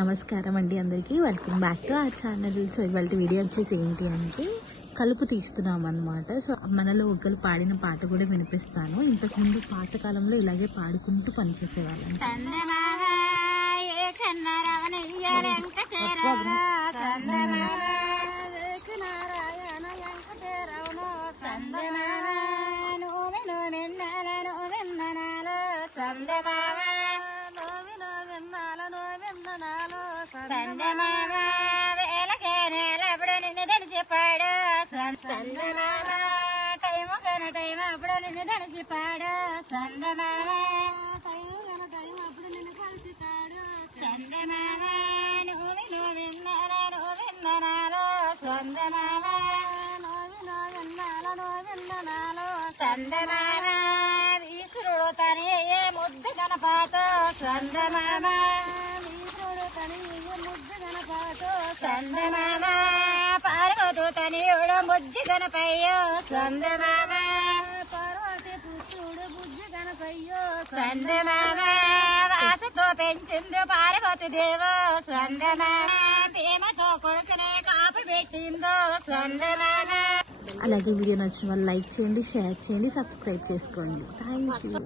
నమస్కారం అండి అందరికీ, welcome back to our channel. So ఇవాళ వీడియో వచ్చేసి ఏంటి అంటే కలుపు తీస్తున్నాం అనమాట. సో మనలో ఒకరు పాడిన పాట కూడా వినిపిస్తాను. ఇంతకుముందు పాతకాలంలో ఇలాగే పాడుకుంటూ పనిచేసేవాళ్ళం. ఈశ్వరుడు తని ముద్దు గణపాత సందమామ సందమామ పార్వతు తనియుడు బుజ్జి గణపయ్యో సందమామ పార్వతి పుత్రుడు బుజ్జి గణపయ్యో సందమామ వాసతో పెంచింది పార్వతి దేవో సందమామ ప్రేమతో కొడుకునే కాపు పెట్టిందో సందమామ. అలాగే వీడియో నచ్చిన వాళ్ళు లైక్ చేయండి, షేర్ చేయండి, సబ్స్క్రైబ్ చేసుకోండి. Thank you.